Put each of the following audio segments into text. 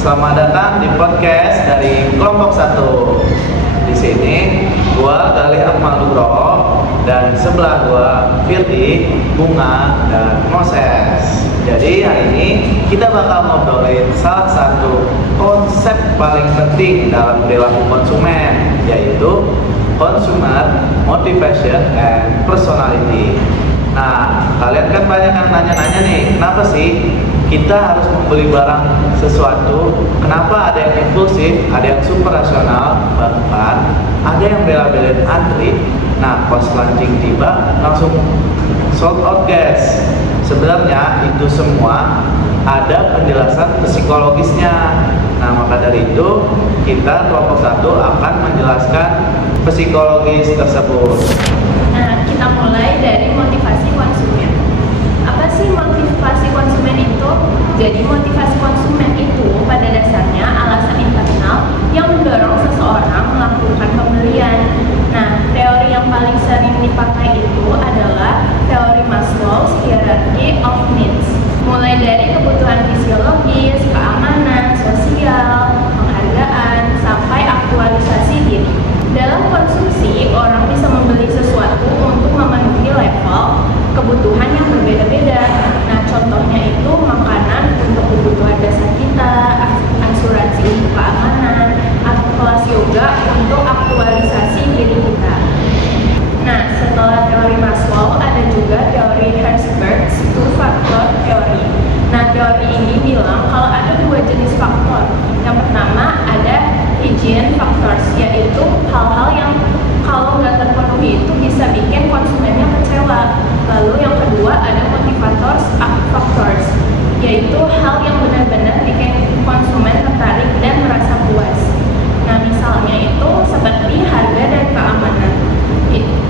Selamat datang di podcast dari kelompok 1. Di sini gua Galih Akmal Nugroho dan sebelah gua Firdi, Bunga, dan Moses. Jadi hari ini kita bakal ngobrolin salah satu konsep paling penting dalam perilaku konsumen, yaitu consumer motivation and personality. Nah, kalian kan banyak yang nanya-nanya nih, kenapa sih kita harus membeli barang sesuatu? Kenapa ada yang impulsif, ada yang super rasional, bahkan ada yang bela-belain antri? Nah, pas launching tiba langsung sold out guys. Sebenarnya itu semua ada penjelasan psikologisnya. Nah, maka dari itu kita kelompok 1 akan menjelaskan psikologis tersebut. Nah, kita mulai dari motivasi konsumen. Apa sih motivasi konsumen itu? Jadi motivasi konsumen itu pada dasarnya alasan internal yang mendorong seseorang melakukan pembelian. Nah, teori yang paling sering dipakai itu adalah teori Maslow's Hierarchy of Needs. Mulai dari kebutuhan fisiologis, keamanan, sosial, penghargaan, sampai aktualisasi diri. Dalam konsumsi, orang bisa membeli sesuatu untuk memenuhi level kebutuhan yang berbeda-beda. Nah, contohnya itu makanan untuk kebutuhan dasar kita, asuransi untuk keamanan, atau kelas yoga untuk aktualisasi diri kita. Nah, setelah teori Maslow, ada juga teori Herzberg's two-factor theory. Nah, teori ini bilang kalau ada dua jenis faktor. Yang pertama ada hygiene factors, yaitu hal-hal yang kalau nggak terpenuhi itu bisa bikin konsumennya kecewa. Lalu yang kedua ada motivators factors, yaitu hal yang benar-benar bikin konsumen tertarik dan merasa puas. Nah, misalnya itu seperti harga dan keamanan.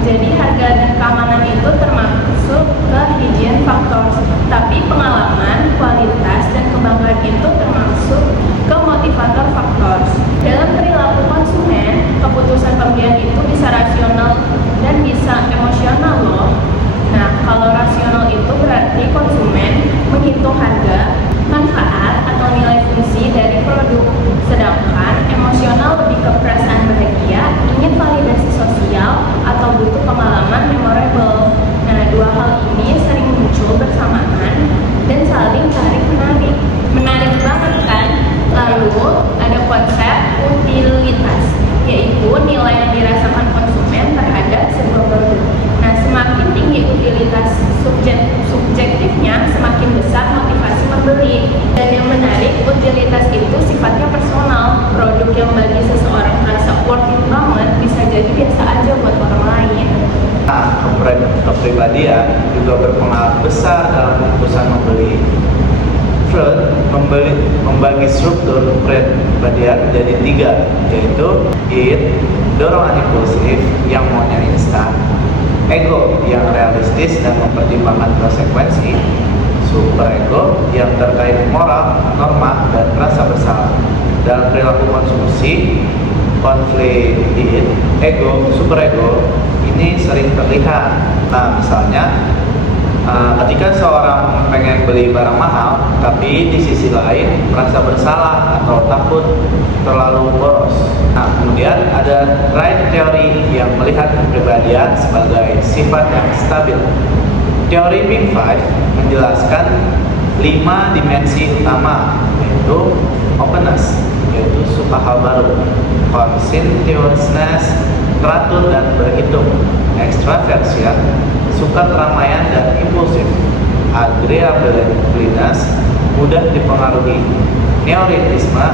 Jadi harga dan keamanan itu termasuk ke hygiene factors, tapi pengalaman, kualitas, dan kebanggaan itu termasuk ke motivator factors. Dalam perilaku konsumen, keputusan pembelian itu bisa rasional dan bisa emosional loh. Nah, kalau rasional itu berarti konsumen menghitung harga, manfaat, atau nilai fungsi dari produk. Sedangkan emosional lebih ke perasaan bahagia, ingin validasi sosial, atau butuh pengalaman memorable. Nah, dua hal ini sering muncul bersamaan dan saling tarik-menarik. Menarik banget kan? Lalu ada konsep utilitas, yaitu nilai yang dirasakan konsumen terhadap sebuah produk. Nah, semakin tinggi utilitas subjektifnya, semakin besar motivasi membeli. Dan yang menarik, utilitas itu sifatnya personal. Produk yang bagi seseorang merasa worth it banget bisa jadi biasa aja buat orang lain. Nah, kepribadian juga berpengaruh besar dalam keputusan membeli. Freud membagi struktur kepribadian menjadi 3, yaitu id, dorongan impulsif yang maunya instan, ego yang realistis dan mempertimbangkan konsekuensi, superego yang terkait moral, norma, dan rasa bersalah. Dalam perilaku konsumsi, konflik id, ego, superego ini sering terlihat. Nah, misalnya ketika seorang pengen beli barang mahal, tapi di sisi lain merasa bersalah atau takut terlalu boros. Nah, kemudian ada right theory yang melihat kepribadian sebagai sifat yang stabil. Teori Big Five menjelaskan 5 dimensi utama, yaitu openness, yaitu suka hal baru, conscientiousness, teratur dan berhitung, extraversion, suka keramaian dan impulsif, agreeableness, mudah dipengaruhi, neurotisme,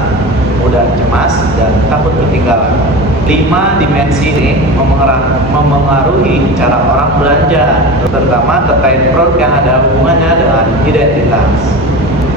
mudah cemas dan takut ketinggalan. 5 dimensi ini memengaruhi cara orang belanja, terutama terkait produk yang ada hubungannya dengan identitas.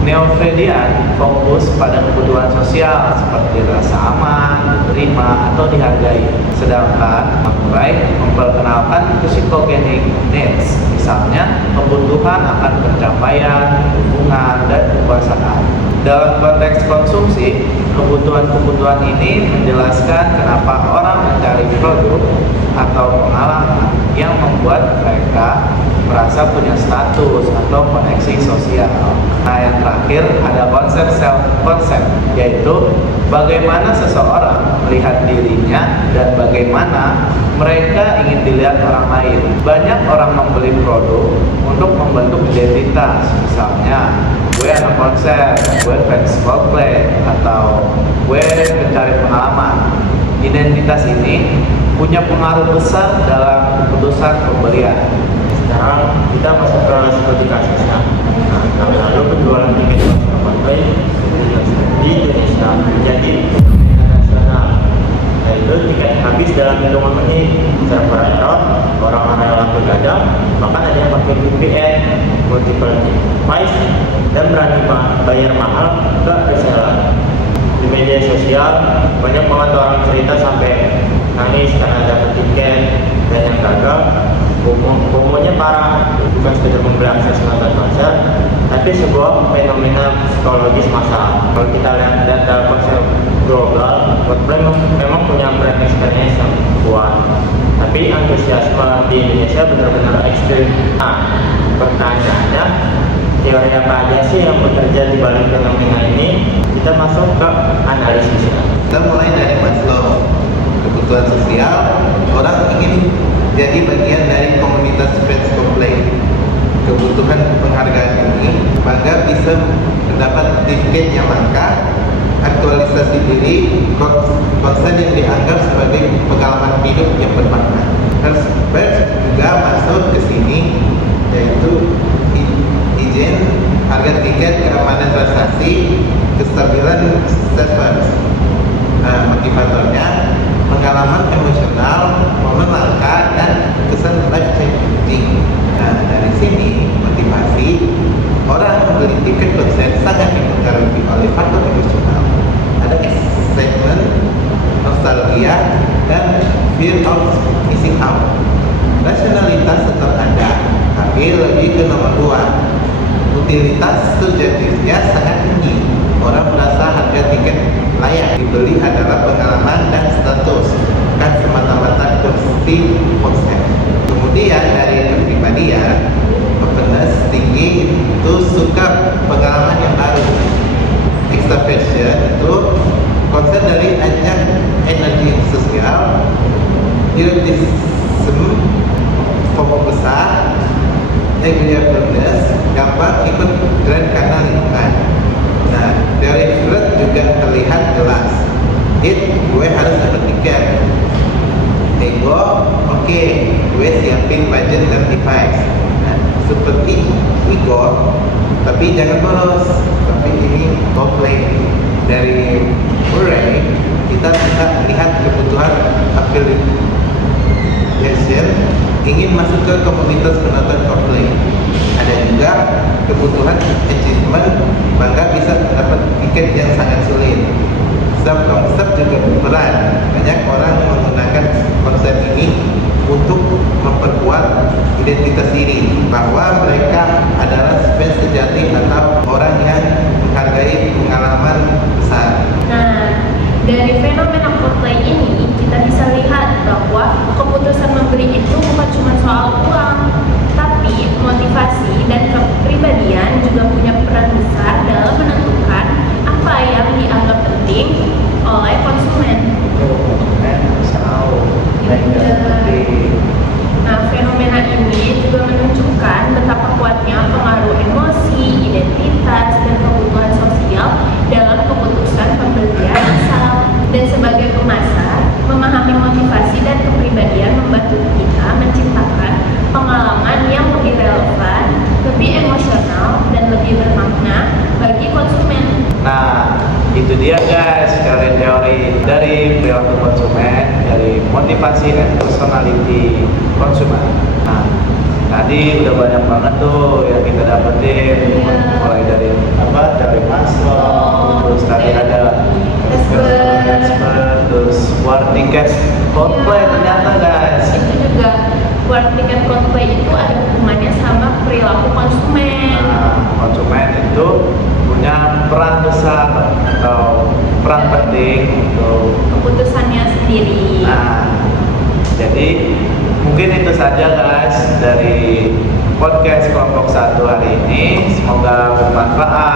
Neo-Freudian fokus pada kebutuhan sosial seperti rasa aman, diterima, atau dihargai. Sedangkan Murray memperkenalkan psychogenic needs, misalnya kebutuhan akan pencapaian, hubungan, dan kekuasaan. Dalam konteks konsumsi, kebutuhan-kebutuhan ini menjelaskan kenapa orang mencari produk atau pengalaman yang membuat mereka merasa punya status atau koneksi sosial. Nah, yang terakhir ada konsep self concept, yaitu bagaimana seseorang melihat dirinya dan bagaimana mereka ingin dilihat orang lain. Banyak orang membeli produk untuk membentuk identitas, misalnya gue anak konser, gue fans Coldplay, atau gue pencari pengalaman. Identitas ini punya pengaruh besar dalam keputusan pembelian. Sekarang kita masuk ke seperti kasusnya. Nah, tahun lalu penjualan tiket konser Coldplay di Indonesia menjadi fenomena nasional. Yaitu tiket habis dalam hitungan menit, server error, orang-orang yang begadang, bahkan ada yang pakai VPN, multiple device, dan berani bayar mahal ke reseller. Di media sosial banyak banget orang cerita sampai nangis karena dapat tiket dan yang gagal. Bomonya parah, bukan sekedar membeli akses nonton konser, tapi sebuah fenomena psikologis masalah. Kalau kita lihat data konser global, Coldplay memang punya brand experience yang kuat, tapi antusiasme di Indonesia benar-benar ekstrim. Nah, pertanyaannya, teori apa aja sih yang bekerja di balik fenomena ini? Kita masuk ke analisisnya. Kita mulai dari Maslow. Kebutuhan sosial, orang ingin jadi bagian dari komunitas fans Coldplay. Kebutuhan penghargaan ini bangga bisa mendapat tiket yang langka, aktualisasi diri, konser yang dianggap sebagai pengalaman hidup yang bermakna. Herzberg juga masuk ke sini, yaitu izin, harga tiket, keamanan transaksi, kestabilan server. Motivatornya pengalaman emosional, momen langka, dan kesan life changing. Nah, dari sini motivasi orang membeli tiket konser sangat dipengaruhi oleh faktor emosional. Ada excitement, nostalgia, dan fear of missing out. Rasionalitas tetap ada, tapi lebih ke nomor 2. Utilitas subjektifnya sangat tinggi. Orang merasa harga tiket layak dibeli adalah pengalaman dan status, bukan semata-mata kursi konser. Kemudian dari kepribadian, openness tinggi itu suka pengalaman yang baru. Extraversion itu konser dari ajang energi sosial. Erotisme, FOMO besar. Agreeableness, gampang ikut tren karena lingkungan. Nah, dari Freud juga terlihat jelas. Gue harus dapat tiket. Ego, oke, gue siapin budget dan device. Nah, seperti ego, tapi jangan boros. Tapi ini Coldplay. Dari Murray, kita bisa lihat kebutuhan affiliation, ingin masuk ke komunitas penonton Coldplay. Ada juga kebutuhan achievement, bangga bisa dapat tiket yang sangat sulit. Self-concept juga berperan. Banyak orang menggunakan konsep ini untuk memperkuat identitas diri, bahwa mereka adalah fans sejati atau orang yang menghargai pengalaman besar. Nah, dari fenomena Coldplay ini kita bisa lihat bahwa keputusan membeli itu bukan cuma soal uang, tapi motivasi dan kepribadian juga punya peran besar dalam menentukan apa yang dianggap penting oleh konsumen. Nah, fenomena ini juga menunjukkan betapa kuatnya pengaruh emosi, identitas, dan kebutuhan sosial dalam keputusan pembelian asal. Dan sebagai pemasar, memahami motivasi dan kepribadian membantu kita menciptakan pengalaman yang lebih relevan, lebih emosional, dan lebih bermakna bagi konsumen. Nah, itu dia guys, teori-teori dari perilaku konsumen, dari motivasi dan personality konsumen. Nah, tadi udah banyak banget tuh yang kita dapetin, mulai dari dari Maslow, terus tadi ada terus war tiket Coldplay ternyata guys. Itu juga war tiket Coldplay itu ada hubungannya sama perilaku konsumen. Nah, konsumen itu punya peran besar atau peran penting untuk Keputusannya sendiri. Nah, jadi mungkin itu saja guys dari podcast kelompok 1 hari ini. Semoga bermanfaat.